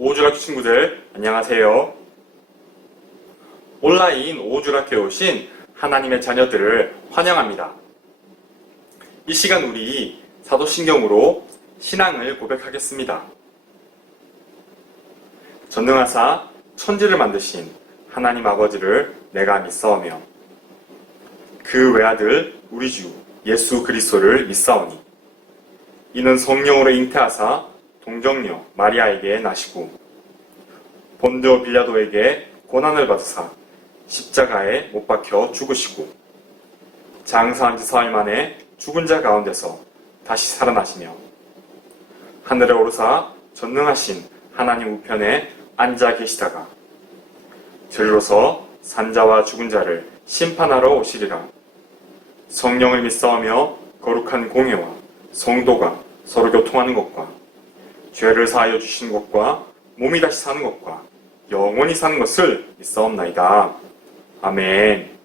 오주락교 친구들 안녕하세요. 온라인 오주락교에 오신 하나님의 자녀들을 환영합니다. 이 시간 우리 사도신경으로 신앙을 고백하겠습니다. 전능하사 천지를 만드신 하나님 아버지를 내가 믿사오며 그 외아들 우리 주 예수 그리스도를 믿사오니 이는 성령으로 잉태하사 동정녀 마리아에게 나시고 본디오 빌라도에게 고난을 받으사 십자가에 못 박혀 죽으시고 장사한 지 사흘 만에 죽은 자 가운데서 다시 살아나시며 하늘에 오르사 전능하신 하나님 우편에 앉아 계시다가 저리로서 산자와 죽은 자를 심판하러 오시리라. 성령을 믿사오며 거룩한 공회와 성도가 서로 교통하는 것과 죄를 사하여 주시는 것과 몸이 다시 사는 것과 영원히 사는 것을 믿사옵나이다. 아멘.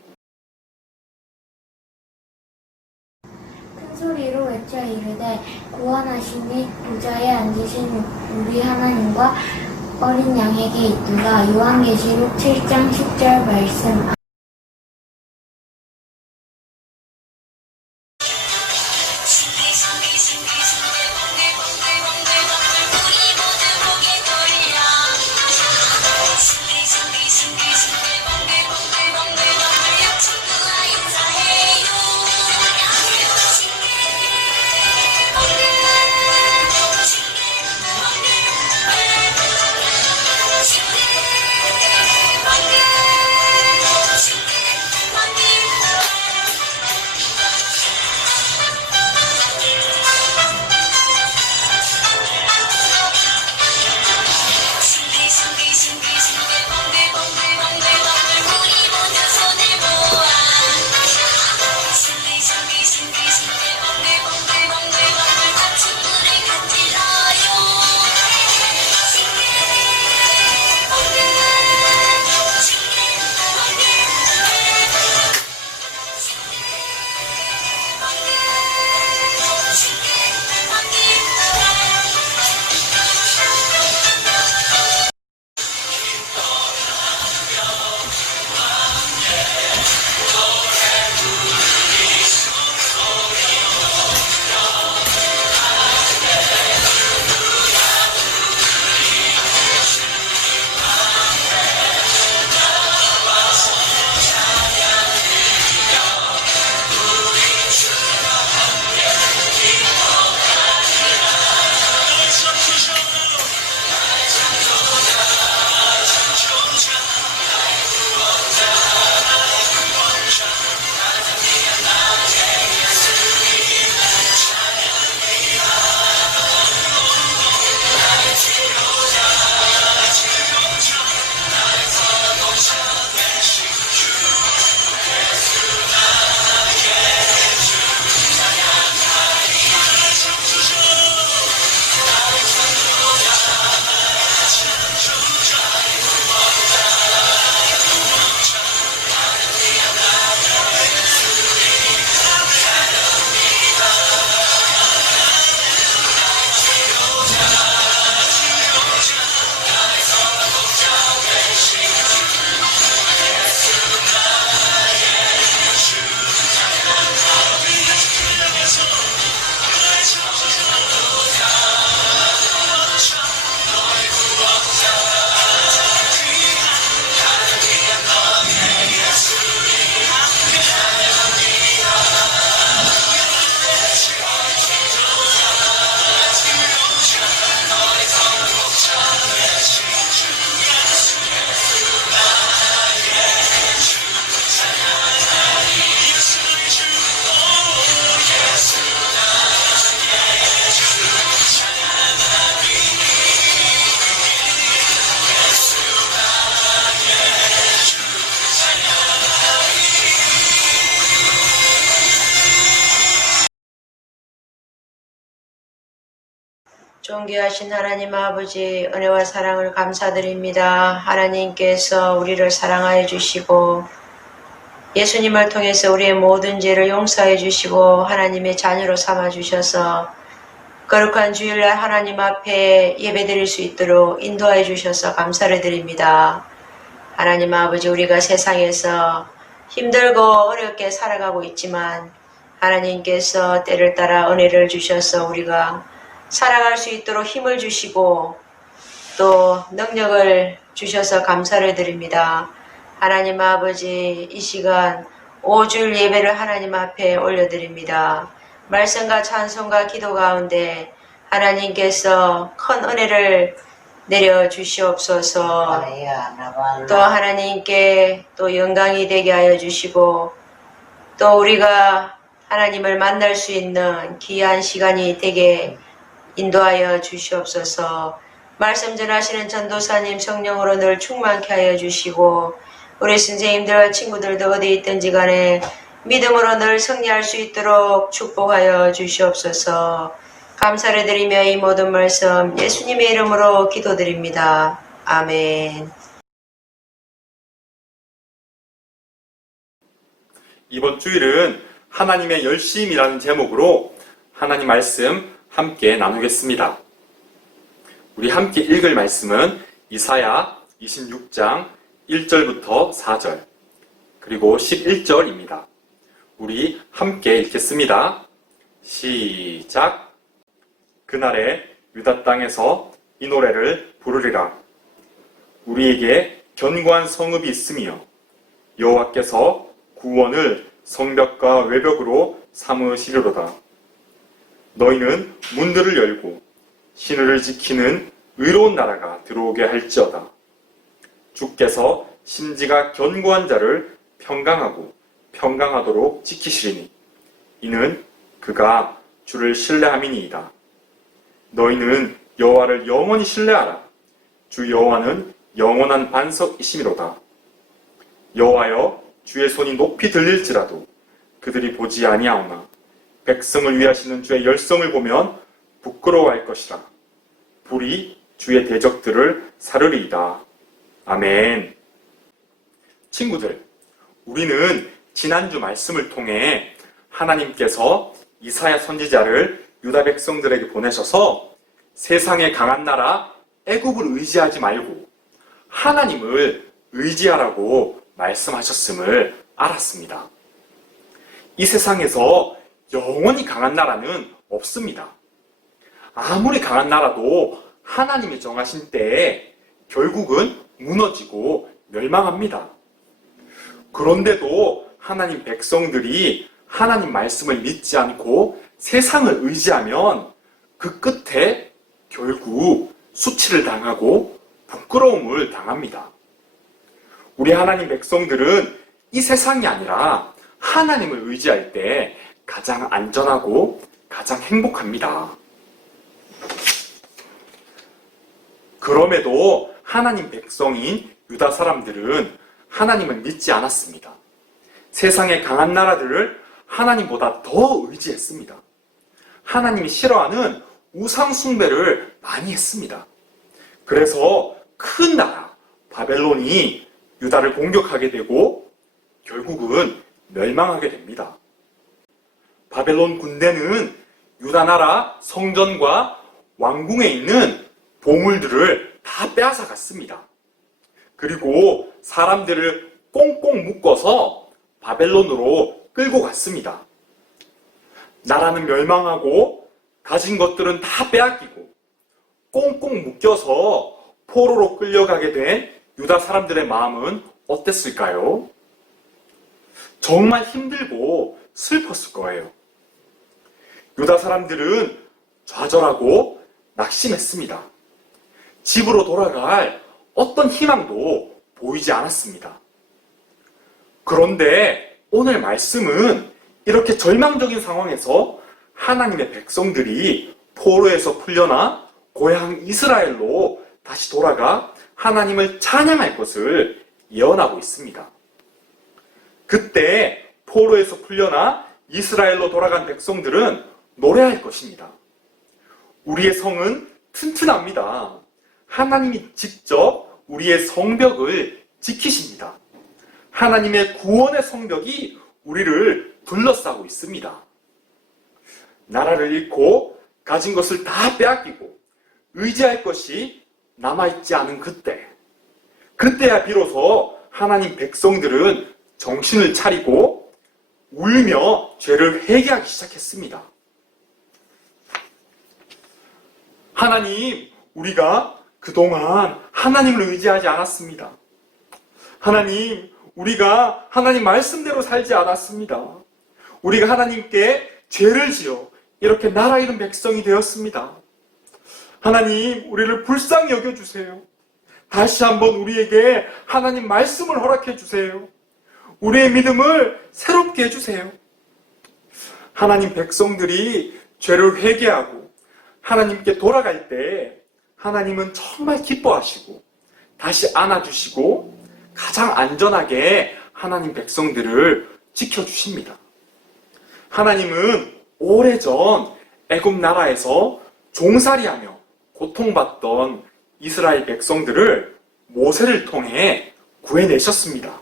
큰 소리로 외쳐 이르되 구원하시니 보좌에 앉으신 우리 하나님과 어린 양에게 있도다. 요한계시록 7장 10절 말씀. 존귀하신 하나님 아버지, 은혜와 사랑을 감사드립니다. 하나님께서 우리를 사랑하여 주시고 예수님을 통해서 우리의 모든 죄를 용서해 주시고 하나님의 자녀로 삼아 주셔서 거룩한 주일날 하나님 앞에 예배드릴 수 있도록 인도하여 주셔서 감사를 드립니다. 하나님 아버지, 우리가 세상에서 힘들고 어렵게 살아가고 있지만 하나님께서 때를 따라 은혜를 주셔서 우리가 살아갈 수 있도록 힘을 주시고 또 능력을 주셔서 감사를 드립니다. 하나님 아버지, 이 시간 5주일 예배를 하나님 앞에 올려드립니다. 말씀과 찬송과 기도 가운데 하나님께서 큰 은혜를 내려 주시옵소서. 또 하나님께 또 영광이 되게 하여 주시고 또 우리가 하나님을 만날 수 있는 귀한 시간이 되게 인도하여 주시옵소서. 말씀 전하시는 전도사님 성령으로 늘 충만케 하여 주시고 우리 선생님들 친구들도 어디 있든지 간에 믿음으로 늘 승리할 수 있도록 축복하여 주시옵소서. 감사를 드리며 이 모든 말씀 예수님의 이름으로 기도드립니다. 아멘. 이번 주일은 하나님의 열심이라는 제목으로 하나님 말씀 함께 나누겠습니다. 우리 함께 읽을 말씀은 이사야 26장 1절부터 4절 그리고 11절입니다. 우리 함께 읽겠습니다. 시작. 그날에 유다 땅에서 이 노래를 부르리라. 우리에게 견고한 성읍이 있으며 여호와께서 구원을 성벽과 외벽으로 삼으시리로다. 너희는 문들을 열고 신을 지키는 의로운 나라가 들어오게 할지어다. 주께서 심지가 견고한 자를 평강하도록 지키시리니 이는 그가 주를 신뢰함이니이다. 너희는 여호와를 영원히 신뢰하라. 주 여호와는 영원한 반석이심이로다. 여호와여, 주의 손이 높이 들릴지라도 그들이 보지 아니하오나 백성을 위하시는 주의 열성을 보면 부끄러워할 것이라. 불이 주의 대적들을 사르리이다. 아멘. 친구들, 우리는 지난주 말씀을 통해 하나님께서 이사야 선지자를 유다 백성들에게 보내셔서 세상의 강한 나라 애굽을 의지하지 말고 하나님을 의지하라고 말씀하셨음을 알았습니다. 이 세상에서 영원히 강한 나라는 없습니다. 아무리 강한 나라도 하나님이 정하신 때에 결국은 무너지고 멸망합니다. 그런데도 하나님 백성들이 하나님 말씀을 믿지 않고 세상을 의지하면 그 끝에 결국 수치를 당하고 부끄러움을 당합니다. 우리 하나님 백성들은 이 세상이 아니라 하나님을 의지할 때 가장 안전하고 가장 행복합니다. 그럼에도 하나님 백성인 유다 사람들은 하나님을 믿지 않았습니다. 세상의 강한 나라들을 하나님보다 더 의지했습니다. 하나님이 싫어하는 우상 숭배를 많이 했습니다. 그래서 큰 나라 바벨론이 유다를 공격하게 되고 결국은 멸망하게 됩니다. 바벨론 군대는 유다 나라 성전과 왕궁에 있는 보물들을 다 빼앗아 갔습니다. 그리고 사람들을 꽁꽁 묶어서 바벨론으로 끌고 갔습니다. 나라는 멸망하고 가진 것들은 다 빼앗기고 꽁꽁 묶여서 포로로 끌려가게 된 유다 사람들의 마음은 어땠을까요? 정말 힘들고 슬펐을 거예요. 유다 사람들은 좌절하고 낙심했습니다. 집으로 돌아갈 어떤 희망도 보이지 않았습니다. 그런데 오늘 말씀은 이렇게 절망적인 상황에서 하나님의 백성들이 포로에서 풀려나 고향 이스라엘로 다시 돌아가 하나님을 찬양할 것을 예언하고 있습니다. 그때 포로에서 풀려나 이스라엘로 돌아간 백성들은 노래할 것입니다. 우리의 성은 튼튼합니다. 하나님이 직접 우리의 성벽을 지키십니다. 하나님의 구원의 성벽이 우리를 둘러싸고 있습니다. 나라를 잃고 가진 것을 다 빼앗기고 의지할 것이 남아있지 않은 그때야 비로소 하나님 백성들은 정신을 차리고 울며 죄를 회개하기 시작했습니다. 하나님, 우리가 그동안 하나님을 의지하지 않았습니다. 하나님, 우리가 하나님 말씀대로 살지 않았습니다. 우리가 하나님께 죄를 지어 이렇게 나라 잃은 백성이 되었습니다. 하나님, 우리를 불쌍히 여겨주세요. 다시 한번 우리에게 하나님 말씀을 허락해 주세요. 우리의 믿음을 새롭게 해주세요. 하나님 백성들이 죄를 회개하고 하나님께 돌아갈 때 하나님은 정말 기뻐하시고 다시 안아주시고 가장 안전하게 하나님 백성들을 지켜주십니다. 하나님은 오래전 애굽 나라에서 종살이하며 고통받던 이스라엘 백성들을 모세를 통해 구해내셨습니다.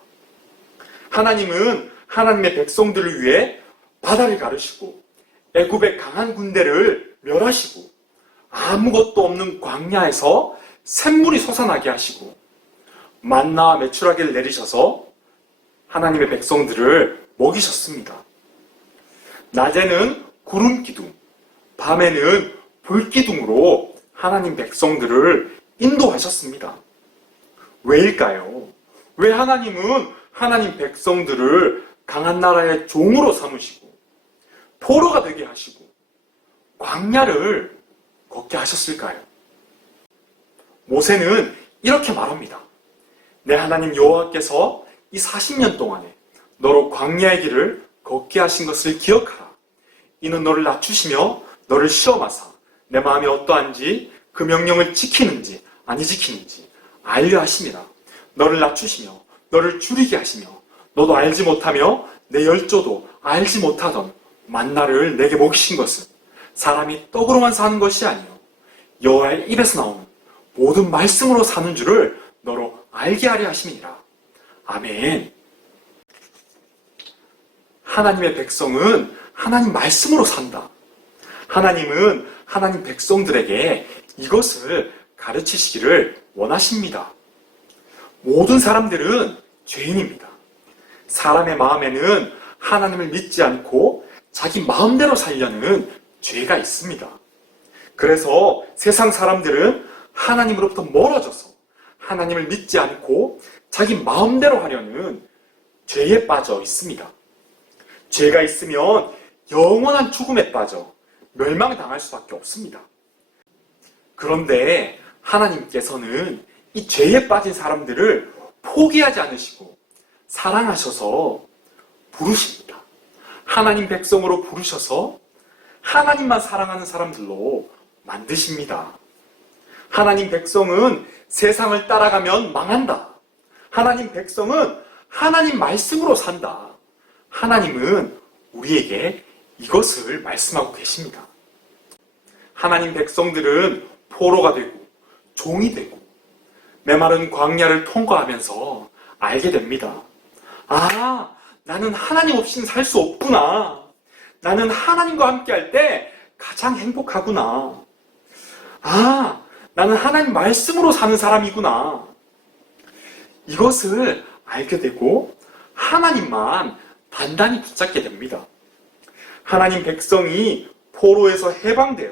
하나님은 하나님의 백성들을 위해 바다를 가르시고 애굽의 강한 군대를 멸하시고 아무것도 없는 광야에서 샘물이 솟아나게 하시고 만나와 메추라기를 내리셔서 하나님의 백성들을 먹이셨습니다. 낮에는 구름 기둥, 밤에는 불 기둥으로 하나님 백성들을 인도하셨습니다. 왜일까요? 왜 하나님은 하나님 백성들을 강한 나라의 종으로 삼으시고 포로가 되게 하시고 광야를 걷게 하셨을까요? 모세는 이렇게 말합니다. 내 하나님 여호와께서 이 40년 동안에 너로 광야의 길을 걷게 하신 것을 기억하라. 이는 너를 낮추시며 너를 시험하사 내 마음이 어떠한지 그 명령을 지키는지 아니 지키는지 알려 하심이라. 너를 낮추시며 너를 줄이게 하시며 너도 알지 못하며 내 열조도 알지 못하던 만나를 내게 먹이신 것은 사람이 떡으로만 사는 것이 아니요 여호와의 입에서 나오는 모든 말씀으로 사는 줄을 너로 알게 하려 하심이니라. 아멘. 하나님의 백성은 하나님 말씀으로 산다. 하나님은 하나님 백성들에게 이것을 가르치시기를 원하십니다. 모든 사람들은 죄인입니다. 사람의 마음에는 하나님을 믿지 않고 자기 마음대로 살려는 죄가 있습니다. 그래서 세상 사람들은 하나님으로부터 멀어져서 하나님을 믿지 않고 자기 마음대로 하려는 죄에 빠져 있습니다. 죄가 있으면 영원한 죽음에 빠져 멸망당할 수밖에 없습니다. 그런데 하나님께서는 이 죄에 빠진 사람들을 포기하지 않으시고 사랑하셔서 부르십니다. 하나님 백성으로 부르셔서 하나님만 사랑하는 사람들로 만드십니다. 하나님 백성은 세상을 따라가면 망한다. 하나님 백성은 하나님 말씀으로 산다. 하나님은 우리에게 이것을 말씀하고 계십니다. 하나님 백성들은 포로가 되고 종이 되고 메마른 광야를 통과하면서 알게 됩니다. 아, 나는 하나님 없이는 살 수 없구나. 나는 하나님과 함께 할 때 가장 행복하구나. 아, 나는 하나님 말씀으로 사는 사람이구나. 이것을 알게 되고 하나님만 단단히 붙잡게 됩니다. 하나님 백성이 포로에서 해방되어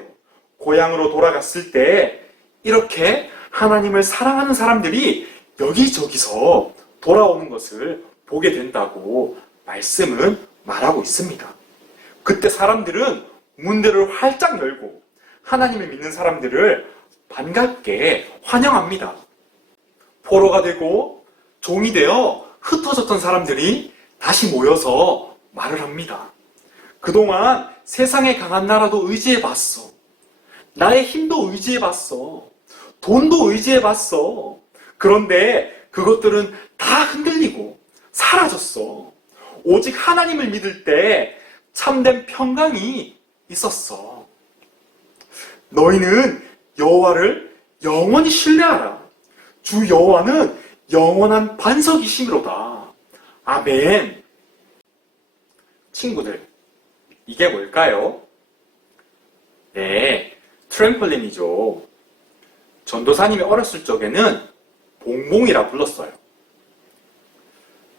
고향으로 돌아갔을 때 이렇게 하나님을 사랑하는 사람들이 여기저기서 돌아오는 것을 보게 된다고 말씀은 말하고 있습니다. 그때 사람들은 문들을 활짝 열고 하나님을 믿는 사람들을 반갑게 환영합니다. 포로가 되고 종이 되어 흩어졌던 사람들이 다시 모여서 말을 합니다. 그동안 세상의 강한 나라도 의지해봤어. 나의 힘도 의지해봤어. 돈도 의지해봤어. 그런데 그것들은 다 흔들리고 사라졌어. 오직 하나님을 믿을 때 참된 평강이 있었어. 너희는 여호와를 영원히 신뢰하라. 주 여호와는 영원한 반석이심이로다. 아멘. 친구들, 이게 뭘까요? 네, 트램펄린이죠. 전도사님이 어렸을 적에는 봉봉이라 불렀어요.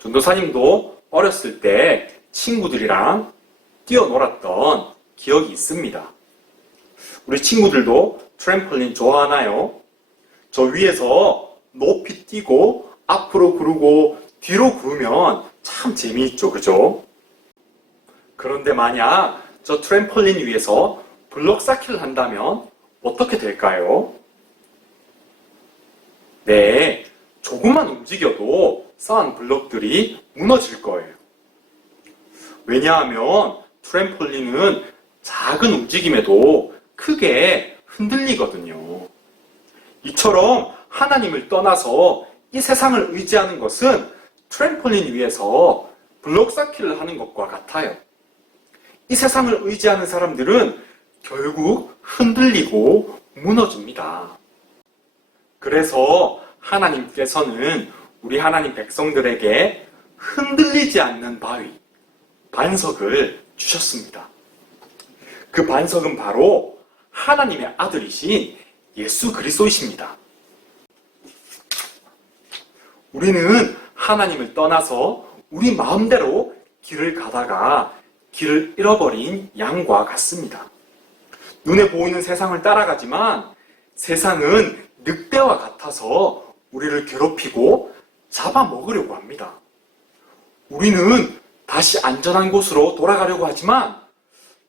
전도사님도 어렸을 때 친구들이랑 뛰어놀았던 기억이 있습니다. 우리 친구들도 트램펄린 좋아하나요? 저 위에서 높이 뛰고 앞으로 구르고 뒤로 구르면 참 재미있죠, 그죠? 그런데 만약 저 트램펄린 위에서 블록 쌓기를 한다면 어떻게 될까요? 네, 조금만 움직여도 쌓은 블록들이 무너질 거예요. 왜냐하면 트램펄린은 작은 움직임에도 크게 흔들리거든요. 이처럼 하나님을 떠나서 이 세상을 의지하는 것은 트램펄린 위에서 블록 쌓기를 하는 것과 같아요. 이 세상을 의지하는 사람들은 결국 흔들리고 무너집니다. 그래서 하나님께서는 우리 하나님 백성들에게 흔들리지 않는 바위, 반석을 주셨습니다. 그 반석은 바로 하나님의 아들이신 예수 그리스도이십니다. 우리는 하나님을 떠나서 우리 마음대로 길을 가다가 길을 잃어버린 양과 같습니다. 눈에 보이는 세상을 따라가지만 세상은 늑대와 같아서 우리를 괴롭히고 잡아먹으려고 합니다. 우리는 다시 안전한 곳으로 돌아가려고 하지만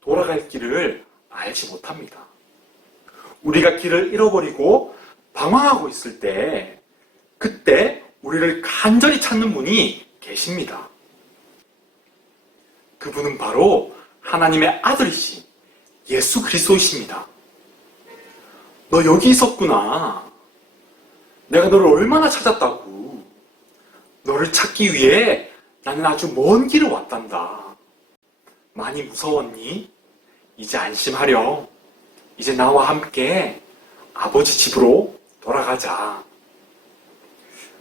돌아갈 길을 알지 못합니다. 우리가 길을 잃어버리고 방황하고 있을 때 그때 우리를 간절히 찾는 분이 계십니다. 그분은 바로 하나님의 아들이신 예수 그리스도이십니다. 너 여기 있었구나. 내가 너를 얼마나 찾았다고. 너를 찾기 위해 나는 아주 먼 길을 왔단다. 많이 무서웠니? 이제 안심하렴. 이제 나와 함께 아버지 집으로 돌아가자.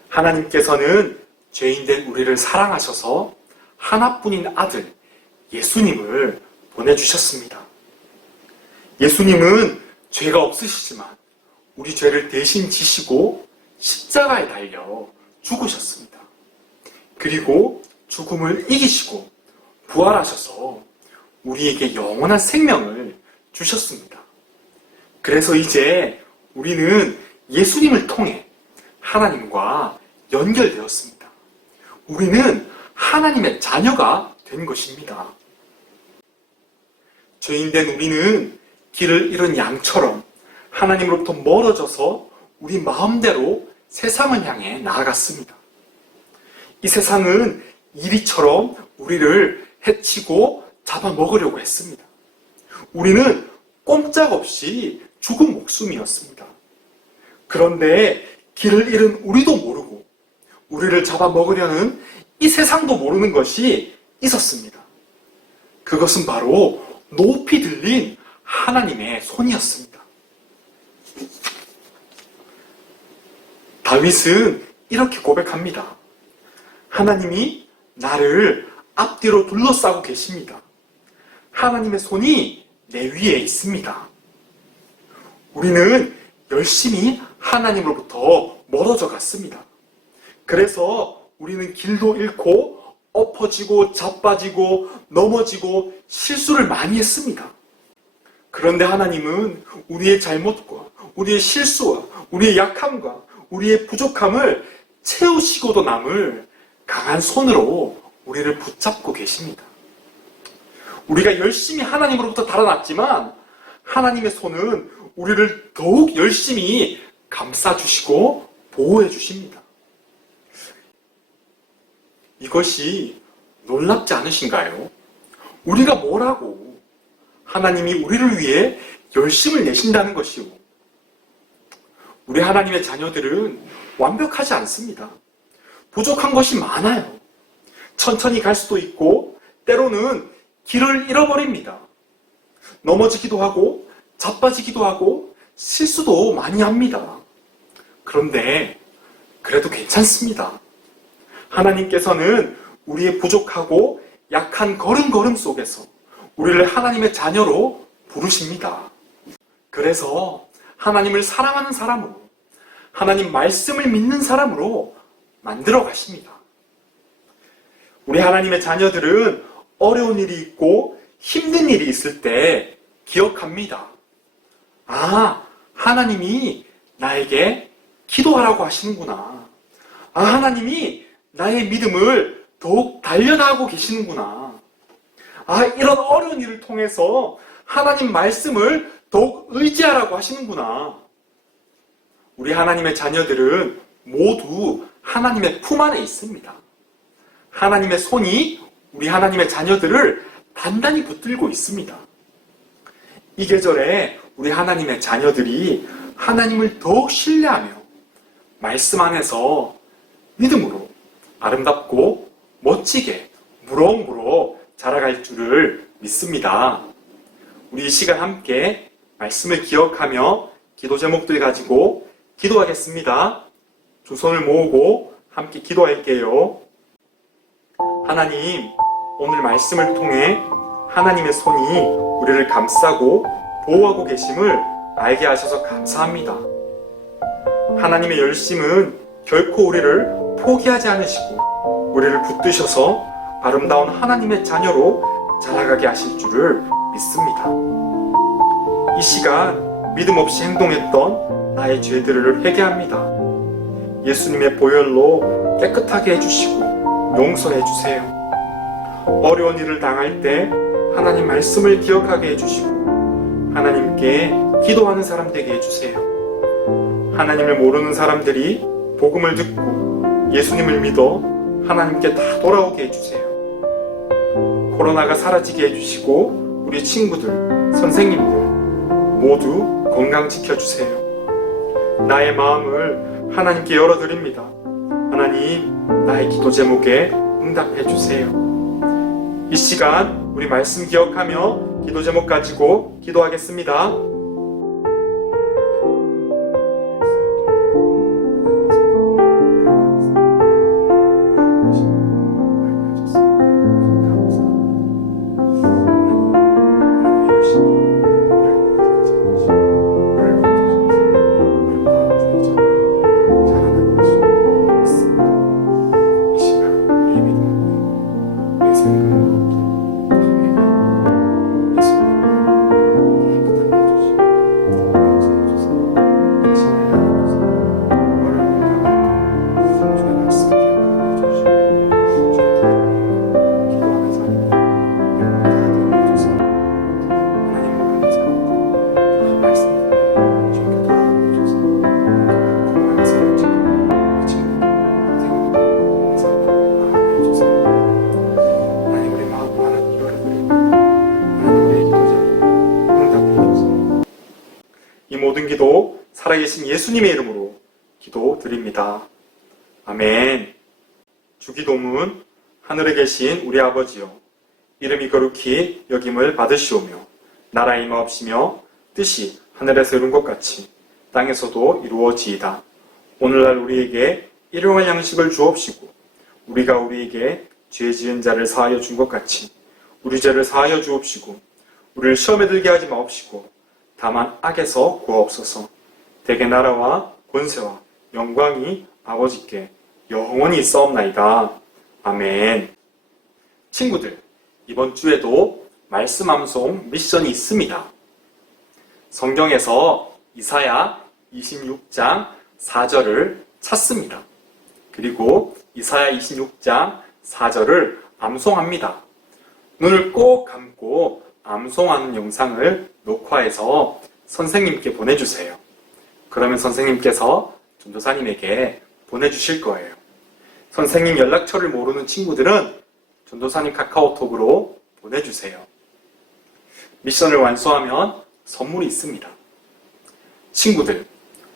하나님께서는 죄인된 우리를 사랑하셔서 하나뿐인 아들 예수님을 보내주셨습니다. 예수님은 죄가 없으시지만 우리 죄를 대신 지시고 십자가에 달려 죽으셨습니다. 그리고 죽음을 이기시고 부활하셔서 우리에게 영원한 생명을 주셨습니다. 그래서 이제 우리는 예수님을 통해 하나님과 연결되었습니다. 우리는 하나님의 자녀가 된 것입니다. 죄인된 우리는 길을 잃은 양처럼 하나님으로부터 멀어져서 우리 마음대로 세상을 향해 나아갔습니다. 이 세상은 이리처럼 우리를 해치고 잡아먹으려고 했습니다. 우리는 꼼짝없이 죽은 목숨이었습니다. 그런데 길을 잃은 우리도 모르고 우리를 잡아먹으려는 이 세상도 모르는 것이 있었습니다. 그것은 바로 높이 들린 하나님의 손이었습니다. 다윗은 이렇게 고백합니다. 하나님이 나를 앞뒤로 둘러싸고 계십니다. 하나님의 손이 내 위에 있습니다. 우리는 열심히 하나님으로부터 멀어져 갔습니다. 그래서 우리는 길도 잃고 엎어지고 자빠지고 넘어지고 실수를 많이 했습니다. 그런데 하나님은 우리의 잘못과 우리의 실수와 우리의 약함과 우리의 부족함을 채우시고도 남을 강한 손으로 우리를 붙잡고 계십니다. 우리가 열심히 하나님으로부터 달아났지만 하나님의 손은 우리를 더욱 열심히 감싸주시고 보호해 주십니다. 이것이 놀랍지 않으신가요? 우리가 뭐라고 하나님이 우리를 위해 열심을 내신다는 것이오. 우리 하나님의 자녀들은 완벽하지 않습니다. 부족한 것이 많아요. 천천히 갈 수도 있고 때로는 길을 잃어버립니다. 넘어지기도 하고 자빠지기도 하고 실수도 많이 합니다. 그런데 그래도 괜찮습니다. 하나님께서는 우리의 부족하고 약한 걸음걸음 속에서 우리를 하나님의 자녀로 부르십니다. 그래서 하나님을 사랑하는 사람으로, 하나님 말씀을 믿는 사람으로 만들어 가십니다. 우리 하나님의 자녀들은 어려운 일이 있고 힘든 일이 있을 때 기억합니다. 아, 하나님이 나에게 기도하라고 하시는구나. 아, 하나님이 나의 믿음을 더욱 단련하고 계시는구나. 아, 이런 어려운 일을 통해서 하나님 말씀을 더욱 의지하라고 하시는구나. 우리 하나님의 자녀들은 모두 하나님의 품 안에 있습니다. 하나님의 손이 우리 하나님의 자녀들을 단단히 붙들고 있습니다. 이 계절에 우리 하나님의 자녀들이 하나님을 더욱 신뢰하며 말씀 안에서 믿음으로 아름답고 멋지게 무럭무럭 자라갈 줄을 믿습니다. 우리 이 시간 함께 말씀을 기억하며 기도 제목들 가지고 기도하겠습니다. 두 손을 모으고 함께 기도할게요. 하나님, 오늘 말씀을 통해 하나님의 손이 우리를 감싸고 보호하고 계심을 알게 하셔서 감사합니다. 하나님의 열심은 결코 우리를 포기하지 않으시고 우리를 붙드셔서 아름다운 하나님의 자녀로 자라가게 하실 줄을 믿습니다. 이 시간 믿음 없이 행동했던 나의 죄들을 회개합니다. 예수님의 보혈로 깨끗하게 해주시고 용서해 주세요. 어려운 일을 당할 때 하나님 말씀을 기억하게 해주시고 하나님께 기도하는 사람 되게 해주세요. 하나님을 모르는 사람들이 복음을 듣고 예수님을 믿어 하나님께 다 돌아오게 해주세요. 코로나가 사라지게 해주시고 우리 친구들, 선생님들 모두 건강 지켜주세요. 나의 마음을 하나님께 열어드립니다. 하나님, 나의 기도 제목에 응답해 주세요. 이 시간 우리 말씀 기억하며 기도 제목 가지고 기도하겠습니다. 모든 기도 살아계신 예수님의 이름으로 기도드립니다. 아멘. 주기도문. 하늘에 계신 우리 아버지여, 이름이 거룩히 여김을 받으시오며 나라 임하옵시며 뜻이 하늘에서 이룬 것 같이 땅에서도 이루어지이다. 오늘날 우리에게 일용할 양식을 주옵시고 우리가 우리에게 죄 지은 자를 사하여 준 것 같이 우리 죄를 사하여 주옵시고 우리를 시험에 들게 하지 마옵시고 다만 악에서 구하옵소서. 대개 나라와 권세와 영광이 아버지께 영원히 있사옵나이다. 아멘. 친구들, 이번 주에도 말씀 암송 미션이 있습니다. 성경에서 이사야 26장 4절을 찾습니다. 그리고 이사야 26장 4절을 암송합니다. 눈을 꼭 감고 암송하는 영상을 녹화해서 선생님께 보내주세요. 그러면 선생님께서 전도사님에게 보내주실 거예요. 선생님 연락처를 모르는 친구들은 전도사님 카카오톡으로 보내주세요. 미션을 완수하면 선물이 있습니다. 친구들,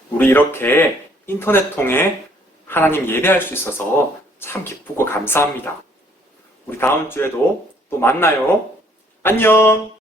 우리 이렇게 인터넷 통해 하나님 예배할 수 있어서 참 기쁘고 감사합니다. 우리 다음 주에도 또 만나요. 안녕!